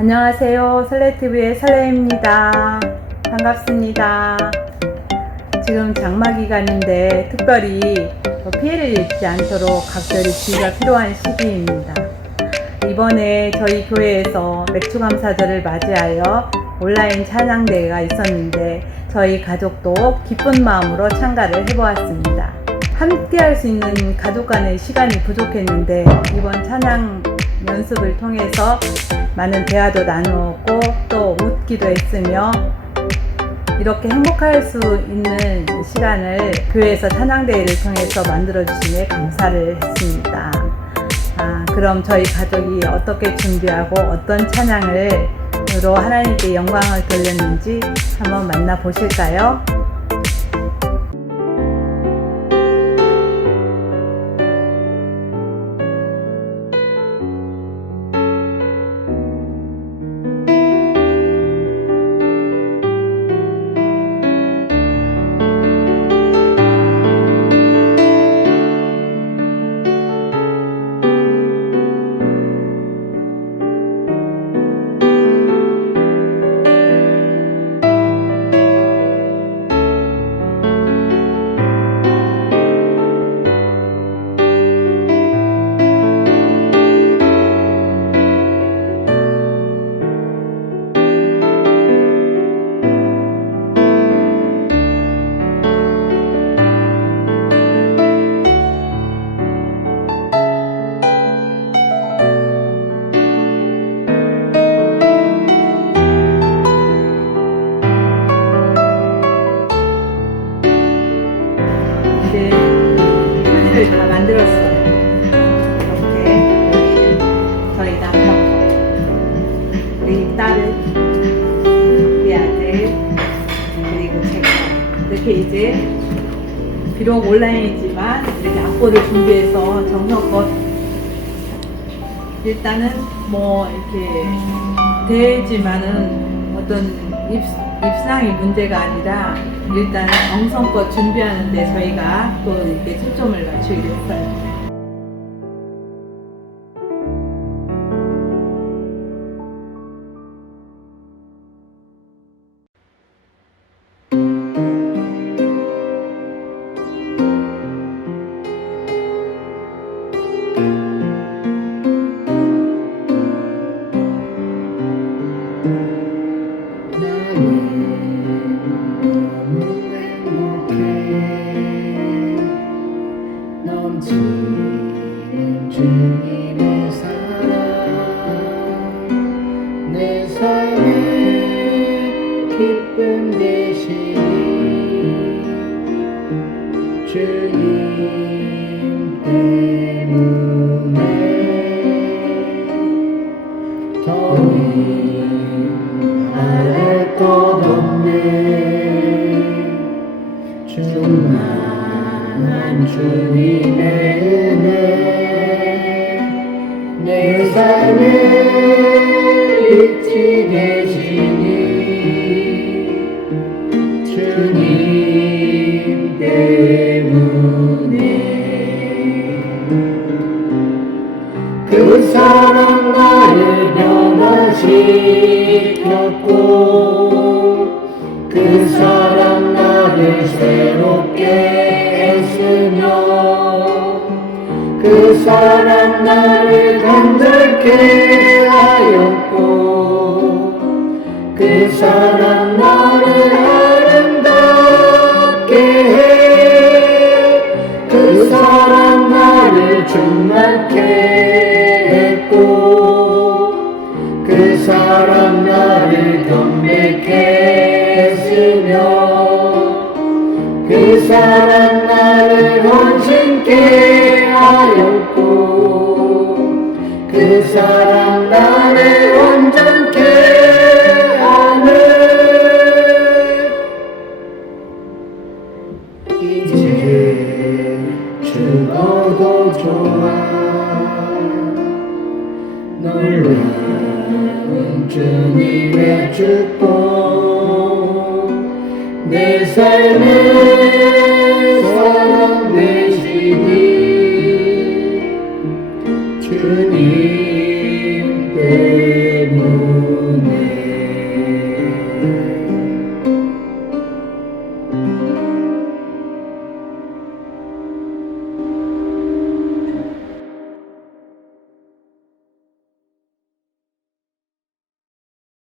안녕하세요. 설레TV의 설레입니다. 반갑습니다. 지금 장마 기간인데 특별히 피해를 입지 않도록 각별히 주의가 필요한 시기입니다. 이번에 저희 교회에서 맥주 감사절을 맞이하여 온라인 찬양대회가 있었는데 저희 가족도 기쁜 마음으로 참가를 해보았습니다. 함께 할 수 있는 가족 간의 시간이 부족했는데 이번 찬양 연습을 통해서 많은 대화도 나누었고 또 웃기도 했으며 이렇게 행복할 수 있는 시간을 교회에서 찬양대회를 통해서 만들어 주시에 감사를 했습니다. 아, 그럼 저희 가족이 어떻게 준비하고 어떤 찬양을로 하나님께 영광을 돌렸는지 한번 만나 보실까요? 이제 틀을 다 만들었어요. 이렇게 저희 남편 거, 우리 딸은 우리 아들 그리고 제가 이렇게 이제 비록 온라인이지만 이렇게 악보를 준비해서 정성껏 일단은 뭐 이렇게 되지만은 어떤 입, 입상이 문제가 아니라 일단 정성껏 준비하는데 저희가 또 이렇게 초점을 맞추기로 했어요. 넘치는 주님의 사랑. 내 삶의 기쁨 되시니 주님 때문에 더는 말할 것 없네. 충만한 주님 주님 때문에 그 사랑 나를 변화시켰고 그 사랑 나를 새롭게 했으며 그 사랑 나를 간절케 하였고 그 사랑 아름답게 해 그 사랑 나를 충만케 했고 그 사랑 나를 경배케 했으며 그 사랑 나를 헌신케 하였 이제 죽어도 좋아 놀라운 주님의 축복 내 삶에 사랑 되시니 주님 때